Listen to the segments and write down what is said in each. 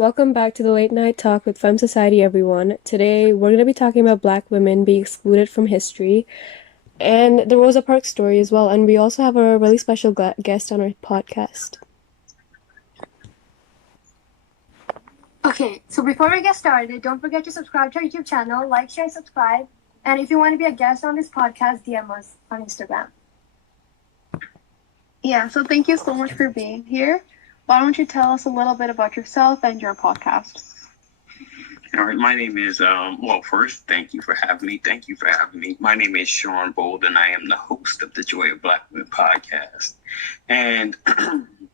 Welcome back to the Late Night Talk with Femme Society, everyone. Today, we're going to be talking about Black women being excluded from history and the Rosa Parks story as well. And we also have a really special guest on our podcast. Okay, so before we get started, don't forget to subscribe to our YouTube channel, like, share, and subscribe. And if you want to be a guest on this podcast, DM us on Instagram. Yeah, so thank you so much for being here. Why don't you tell us a little bit about yourself and your podcast? All right, my name is, first, thank you for having me. My name is Sean Bold, and I am the host of the Joyofblackwomen podcast. And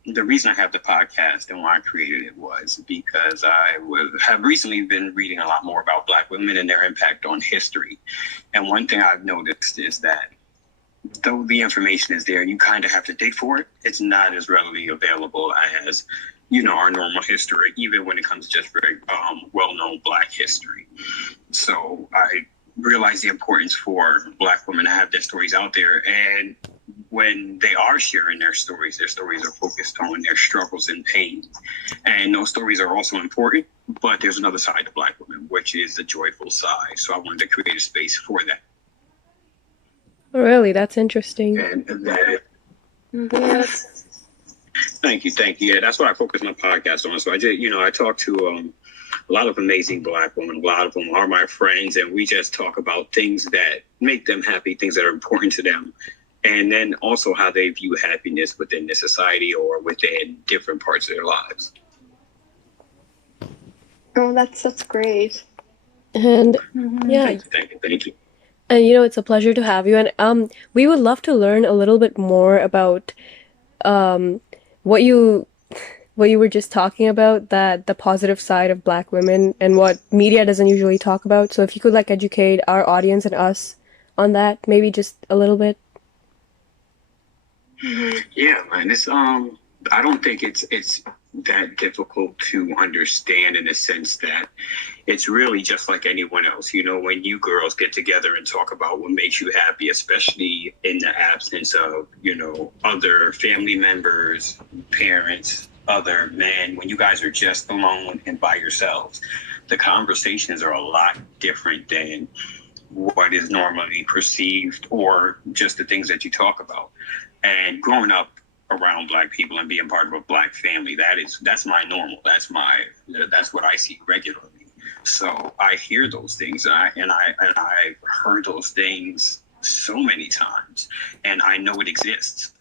the reason I have the podcast and why I created it was because have recently been reading a lot more about Black women and their impact on history. And one thing I've noticed is that though the information is there, you kind of have to dig for it. It's not as readily available as, our normal history, even when it comes to just very well-known Black history. So I realize the importance for Black women to have their stories out there. And when they are sharing their stories are focused on their struggles and pain. And those stories are also important, but there's another side to Black women, which is the joyful side. So I wanted to create a space for that. Really? That's interesting. And that, yes. Thank you. Yeah, that's what I focus my podcast on. So I talk to a lot of amazing Black women. A lot of them are my friends, and we just talk about things that make them happy, things that are important to them, and then also how they view happiness within the society or within different parts of their lives. Oh, that's great. And yeah. Thank you. And it's a pleasure to have you. And we would love to learn a little bit more about what you were just talking about, that the positive side of Black women and what media doesn't usually talk about. So if you could educate our audience and us on that, maybe just a little bit. Yeah, man. It's I don't think it's that difficult to understand, in the sense that it's really just like anyone else. When you girls get together and talk about what makes you happy, especially in the absence of, other family members, parents, other men, when you guys are just alone and by yourselves, the conversations are a lot different than what is normally perceived or just the things that you talk about. And growing up around Black people and being part of a Black family, that's my normal. That's what I see regularly. So I hear those things, and I've heard those things so many times, and I know it exists,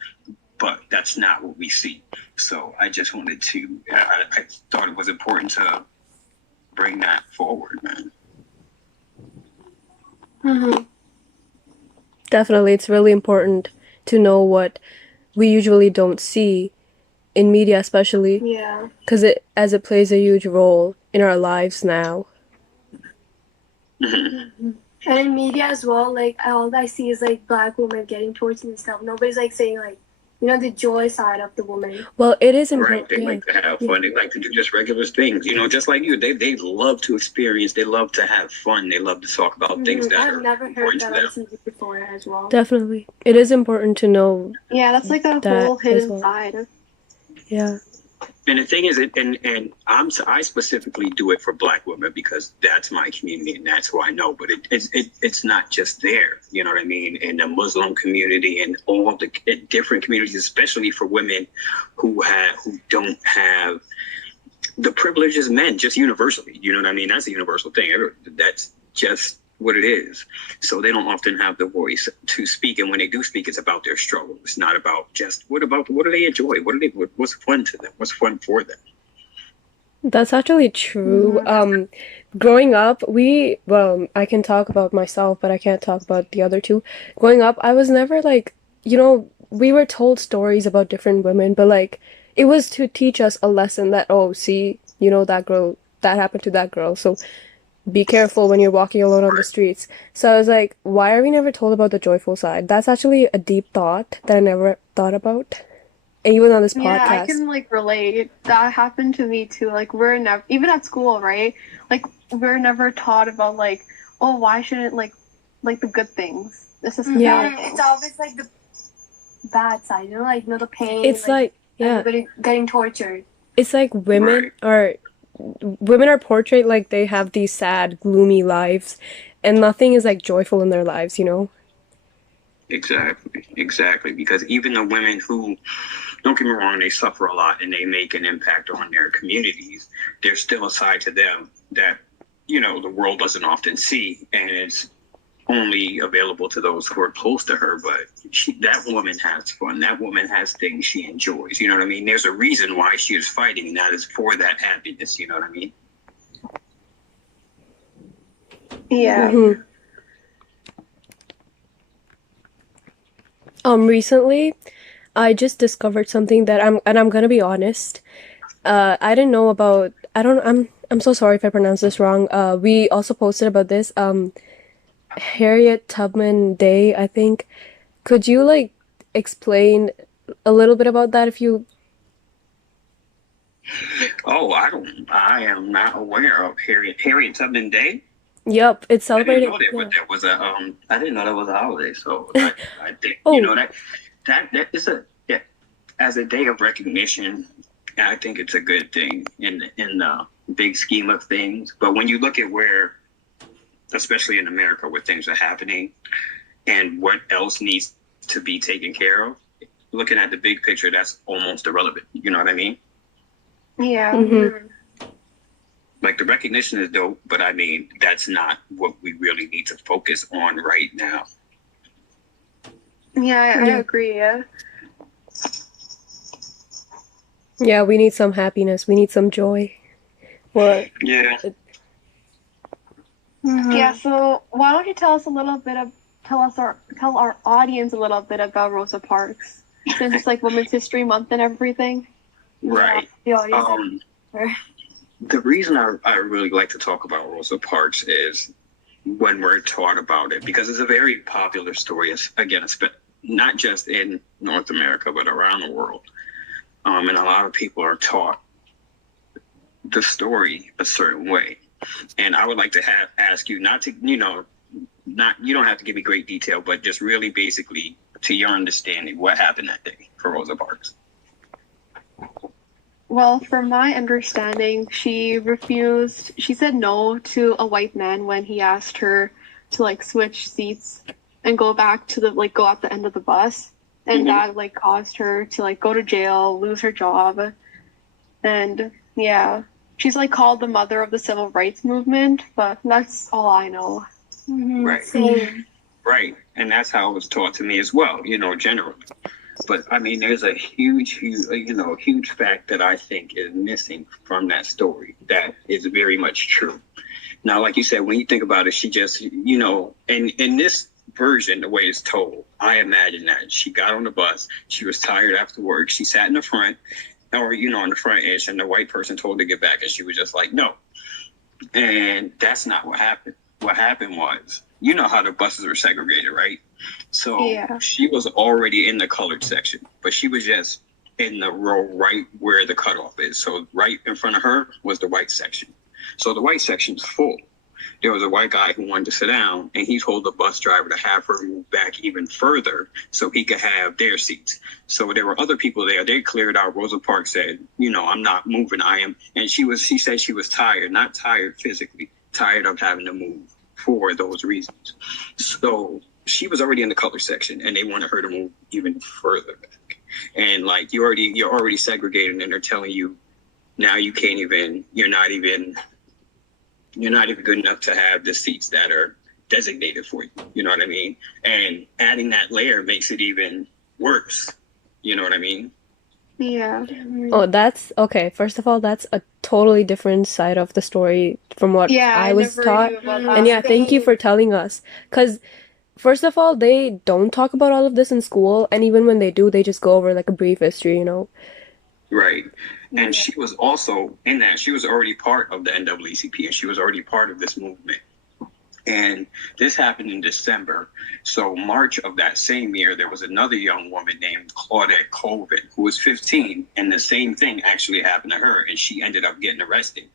but that's not what we see. So I just wanted to. I thought it was important to bring that forward, man. Mm-hmm. Definitely, it's really important to know what we usually don't see in media, especially. Yeah. Because it plays a huge role in our lives now. Mm-hmm. And in media as well, all I see is Black women getting tortured and stuff. Nobody's saying the joy side of the woman. Well, it is important. Right. They like to have fun. They like to do just regular things. Just like you. They love to experience. They love to have fun. They love to talk about things that I've never heard that on TV before as well. Definitely. It is important to know. Yeah, that's a whole hidden side. Yeah. And the thing is, and I specifically do it for Black women because that's my community and that's who I know. But it's not just there, you know what I mean? In the Muslim community and all the different communities, especially for women who don't have the privilege as men, just universally. You know what I mean? That's a universal thing. That's just what it is. So they don't often have the voice to speak, and when they do speak, it's about their struggle. It's not about just what do they enjoy? What's fun to them? What's fun for them? That's actually true. Growing up, I can talk about myself, but I can't talk about the other two. Growing up, I was never we were told stories about different women, but it was to teach us a lesson that, oh, see, that girl, that happened to that girl. So be careful when you're walking alone on the streets. So I was like, why are we never told about the joyful side? That's actually a deep thought that I never thought about. And even on this podcast. Yeah, I can relate. That happened to me too. We're never, even at school, right? We're never taught about oh, why shouldn't the good things? This is it's always the bad side, the pain. It's everybody getting tortured. It's women are women are portrayed like they have these sad, gloomy lives, and nothing is like joyful in their lives, you know? Exactly. Because even the women who, don't get me wrong, they suffer a lot and they make an impact on their communities, there's still a side to them that, the world doesn't often see, and it's only available to those who are close to her. But that woman has fun. That woman has things she enjoys. You know what I mean? There's a reason why she is fighting, and that is for that happiness. You know what I mean? Yeah. Mm-hmm. Recently, I just discovered something that I'm gonna be honest. I didn't know about. I don't. I'm so sorry if I pronounce this wrong. We also posted about this. Harriet Tubman Day, I think. Could you like explain a little bit about that if you? Oh, I am not aware of Harriet Tubman Day. Yep, it's I didn't celebrated. know that, Yeah. but that was I didn't know that was a holiday. So I think Oh, that is a yeah, as a day of recognition. I think it's a good thing in the big scheme of things. But when you look at where, especially in America, where things are happening and what else needs to be taken care of, looking at the big picture, that's almost irrelevant. You know what I mean? Yeah. mm-hmm. Like the recognition is dope, but I mean, that's not what we really need to focus on right now. Yeah, I Yeah. agree. Yeah. Yeah, we need some happiness. We need some joy. Well, Yeah. Yeah. So why don't you tell us a little bit of tell our audience a little bit about Rosa Parks, since it's like Women's History Month and everything. Right. Yeah. The reason I really like to talk about Rosa Parks is when we're taught about it, because it's a very popular story. Again, not just in North America, but around the world. And a lot of people are taught the story a certain way. And I would like to ask you not to, not you don't have to give me great detail, but just really basically to your understanding what happened that day for Rosa Parks. Well, from my understanding, she said no to a white man when he asked her to like switch seats and go back to go at the end of the bus. And that like caused her to like go to jail, lose her job. And yeah, she's like called the mother of the civil rights movement, but that's all I know. Right. Same. Right. And that's how it was taught to me as well, generally. But I mean, there's a huge fact that I think is missing from that story that is very much true. Now, like you said, when you think about it, she just, in this version, the way it's told, I imagine that she got on the bus, she was tired after work, she sat in the front, or, on the front edge, and the white person told her to get back, and she was just like, no. And that's not what happened. What happened was, how the buses were segregated, right? So She was already in the colored section, but she was just in the row right where the cutoff is. So right in front of her was the white section. So the white section's full. There was a white guy who wanted to sit down, and he told the bus driver to have her move back even further so he could have their seats. So there were other people there. They cleared out. Rosa Parks said, I'm not moving. I am. And she said she was tired, not tired physically, tired of having to move for those reasons. So she was already in the color section, and they wanted her to move even further back. And like you're already segregated, and they're telling you now you can't even. You're not even good enough to have the seats that are designated for you. You know what I mean? And adding that layer makes it even worse. You know what I mean? Yeah. Oh, that's okay. First of all, that's a totally different side of the story from what I was never taught. knew about And yeah, thank you for telling us. Because, first of all, they don't talk about all of this in school, and even when they do, they just go over like a brief history, Right. And she was also in that. She was already part of the NAACP, and she was already part of this movement. And this happened in December. So March of that same year, there was another young woman named Claudette Colvin, who was 15, and the same thing actually happened to her, and she ended up getting arrested.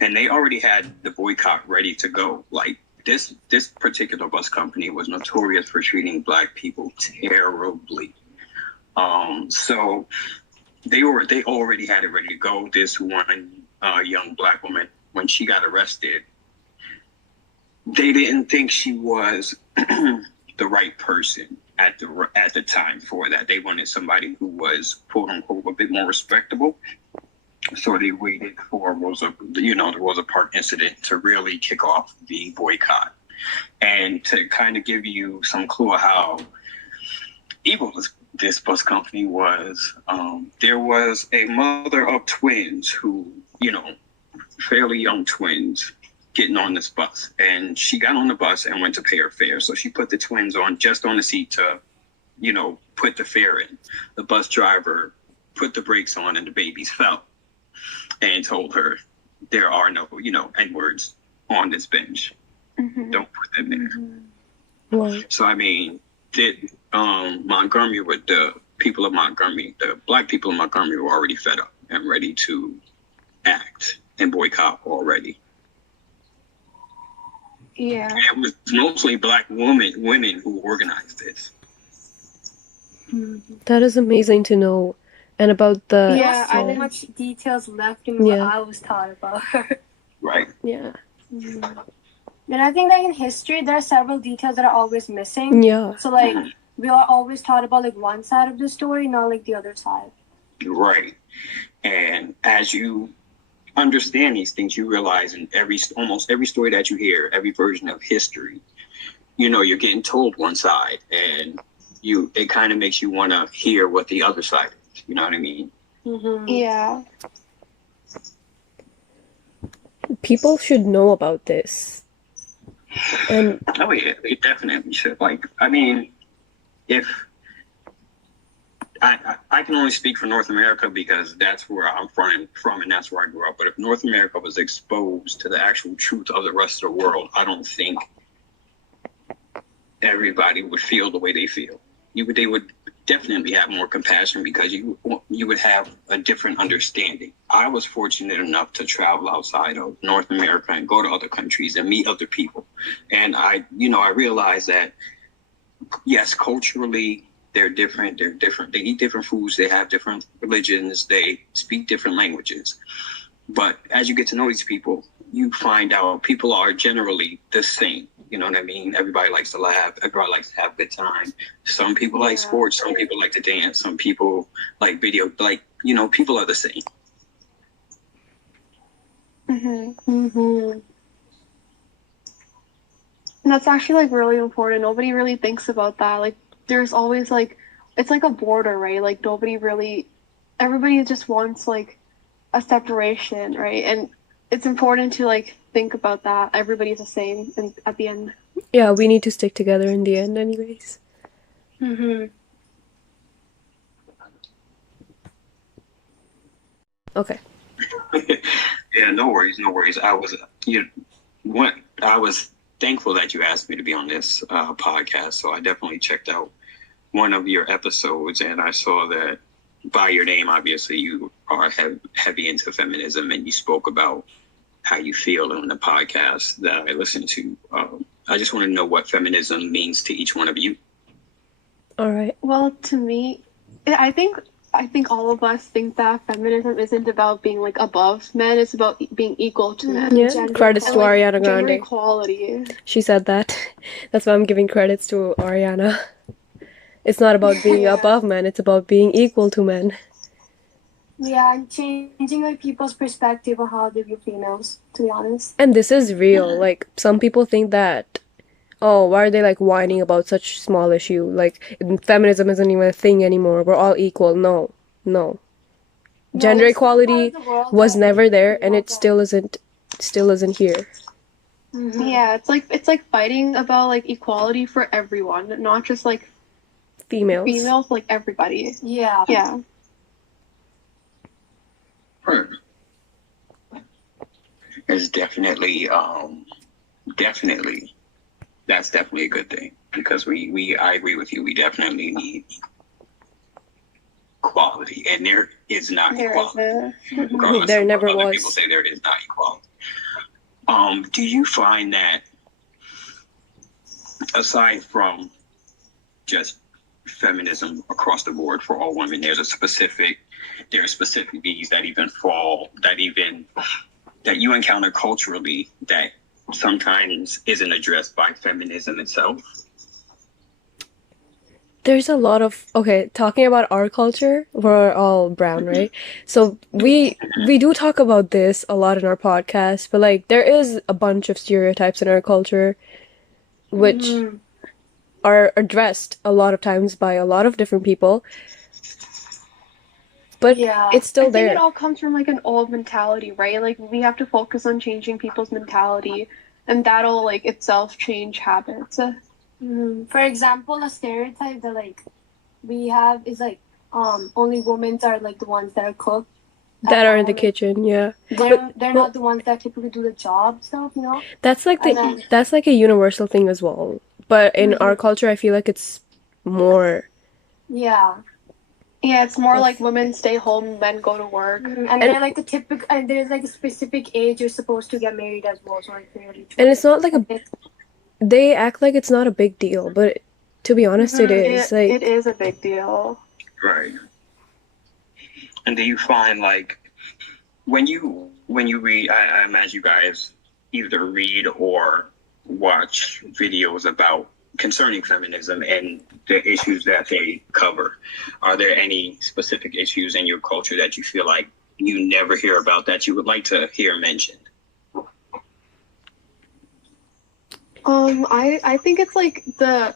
And they already had the boycott ready to go. Like this particular bus company was notorious for treating Black people terribly. So they already had it ready to go. This one young black woman, when she got arrested, they didn't think she was the right person at the time for that. They wanted somebody who was, quote unquote, a bit more respectable. So they waited for the Rosa Parks incident to really kick off the boycott. And to kind of give you some clue of how evil this bus company was, there was a mother of twins who, fairly young twins, getting on this bus. And she got on the bus and went to pay her fare. So she put the twins on the seat to, put the fare in. The bus driver put the brakes on and the babies fell and told her there are no, N-words on this bench. Mm-hmm. Don't put them there. Mm-hmm. Right. So, I mean, Montgomery, with the people of Montgomery, the black people of Montgomery were already fed up and ready to act and boycott already. Yeah. It was mostly black women who organized this. That is amazing to know. And about the... Yeah, so much details left in what I was taught about her. Right. Yeah. And I think that in history, there are several details that are always missing. Yeah. So, we are always taught about, one side of the story, not, the other side. Right. And as you understand these things, you realize in almost every story that you hear, every version of history, you're getting told one side, and it kind of makes you want to hear what the other side is. You know what I mean? Mm-hmm. Yeah. People should know about this. And oh yeah, they definitely should. I mean, if I can only speak for North America because that's where I'm from and that's where I grew up. But if North America was exposed to the actual truth of the rest of the world, I don't think everybody would feel the way they feel. They would definitely have more compassion because you would have a different understanding. I was fortunate enough to travel outside of North America and go to other countries and meet other people. And I realized that, yes, culturally, they're different. They eat different foods. They have different religions. They speak different languages. But as you get to know these people, you find out people are generally the same. You know what I mean? Everybody likes to laugh. Everybody likes to have a good time. Some people like sports. Some people like to dance. Some people like video. People are the same. Mm-hmm. Mm-hmm. And that's actually really important. Nobody really thinks about that. There's always it's like a border, right? Everybody just wants a separation, right? And it's important to think about that. Everybody's the same, and at the end. Yeah, we need to stick together in the end, anyways. Mm-hmm. Okay. Yeah, no worries. I was thankful that you asked me to be on this podcast, so I definitely checked out one of your episodes, and I saw that by your name, obviously, you are heavy into feminism, and you spoke about how you feel in the podcast that I listened to. I just want to know what feminism means to each one of you. All right. Well, to me, I think all of us think that feminism isn't about being above men. It's about being equal to men. Yeah. Credits to Ariana Grande. Gender equality. She said that. That's why I'm giving credits to Ariana. It's not about being above men. It's about being equal to men. Yeah, and changing people's perspective on how they view females, to be honest. And this is real. Some people think that, oh, why are they whining about such small issue? Feminism isn't even a thing anymore. We're all equal. No. Gender equality was never there, and it still isn't here. Mm-hmm. Yeah, it's like fighting about equality for everyone, not just females, everybody. Yeah. Yeah. It's definitely that's definitely a good thing because I agree with you. We definitely need equality, and there is not equality. There never was. Other people say there is not equality. Do you find that aside from just feminism across the board for all women. There are specific needs that you encounter culturally that sometimes isn't addressed by feminism itself. There's a lot of, okay, talking about our culture, we're all brown, right? So we do talk about this a lot in our podcast, but like there is a bunch of stereotypes in our culture which are addressed a lot of times by a lot of different people, but Yeah. it's still I think there. it all comes from like an old mentality, right? Like we have to focus on changing people's mentality, and that'll like itself change habits. For example, a stereotype that like we have is like only women are like the ones that are cook. That are in the kitchen, yeah. They're not the ones that typically do the job stuff, you know? That's like that's like a universal thing as well. But in our culture, I feel like it's more. Yeah. Yeah, it's more like women stay home, men go to work. And they're like the typical, and there's like a specific age you're supposed to get married as well. So like and it's not like they act like it's not a big deal, but to be honest, it is. It is a big deal. Right. And do you find like when you read, I imagine you guys either read or watch videos about concerning feminism and the issues that they cover. Are there any specific issues in your culture that you feel like you never hear about that you would like to hear mentioned? I think it's like the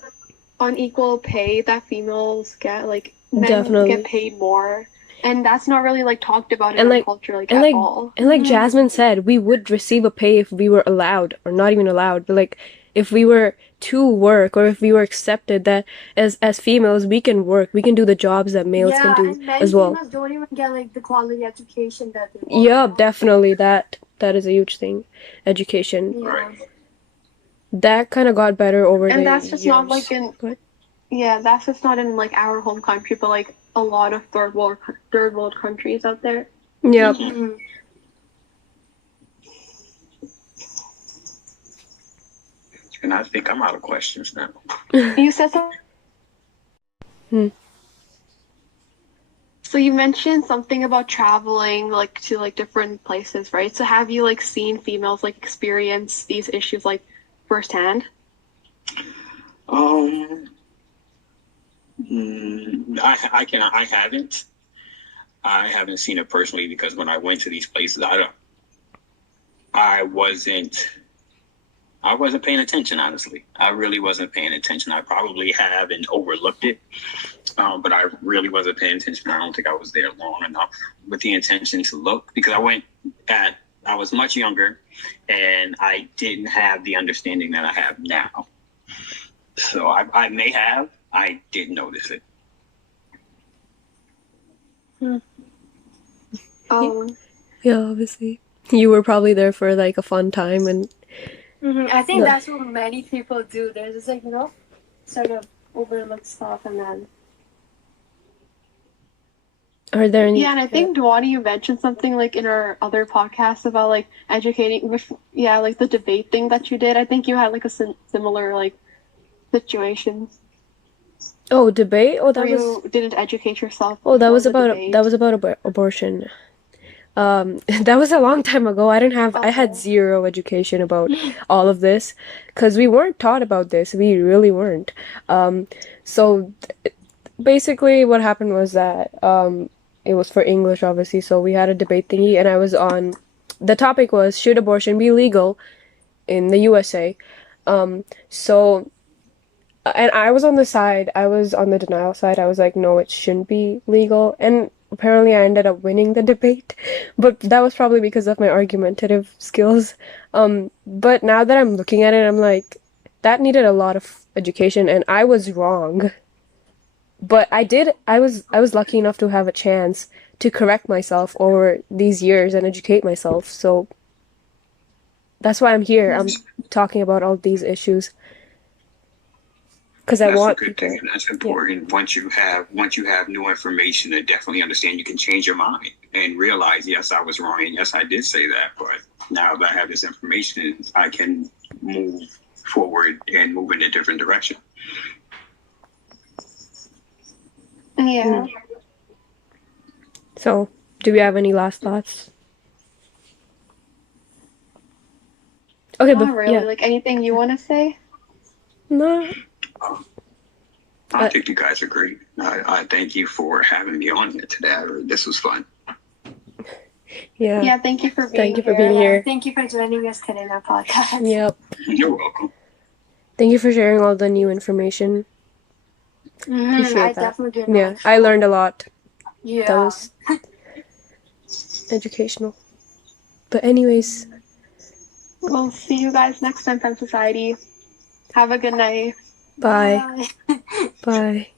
unequal pay that females get. Like men Definitely get paid more, and that's not really like talked about in our culture like at all. And like Jasmine said, we would receive a pay if we were allowed, or not even allowed, but like if we were to work, or if we were accepted that as females we can work, we can do the jobs that males can do and as well. Females don't even get like the quality education that they want. Yeah, definitely that is a huge thing. Education. Yeah. That kind of got better over the And that's just years. not like that's just not in like our home country, but like a lot of third world countries out there. Yep. And I think I'm out of questions now. You said something. So you mentioned something about traveling like to like different places, right? So have you like seen females like experience these issues like firsthand? I haven't. I haven't seen it personally because when I went to these places, I wasn't paying attention, honestly. I really wasn't paying attention. I probably have and overlooked it, but I really wasn't paying attention. I don't think I was there long enough with the intention to look because I was much younger and I didn't have the understanding that I have now. So I may have, I didn't notice it. Yeah, obviously. You were probably there for like a fun time and I think that's what many people do. They're just like, sort of overlook stuff and then. Are there any? Yeah, and I think Dwani, you mentioned something like in our other podcast about like educating like the debate thing that you did. I think you had like a similar like situation. Oh, debate? Oh, that you didn't educate yourself. Oh, that was about abortion. That was a long time ago. I had zero education about all of this because we weren't taught about this. We really weren't. So basically what happened was that it was for English, obviously. So we had a debate thingy and the topic was, should abortion be legal in the USA? And I was on the denial side. I was like, no, it shouldn't be legal. And apparently I ended up winning the debate, but that was probably because of my argumentative skills. But now that I'm looking at it, I'm like, that needed a lot of education and I was wrong. But I was lucky enough to have a chance to correct myself over these years and educate myself. So that's why I'm here. I'm talking about all these issues. Because I want people. Thing, and that's important. Yeah. Once you have new information to definitely understand, you can change your mind and realize, yes, I was wrong, and yes, I did say that. But now that I have this information, I can move forward and move in a different direction. Yeah. So, do we have any last thoughts? Okay, but Not really. yeah, Like anything you want to say? no, I think you guys are great. I thank you for having me on here today. This was fun. yeah. Yeah, thank you for being Thank you for here. being here. Thank you for joining us today in our podcast. Yep. You're welcome. Thank you for sharing all the new information. Appreciate I that. definitely didn't know. Yeah, I learned a lot. Yeah. That was educational. But anyways, We'll see you guys next time, Fem Society. Have a good night. bye. Bye.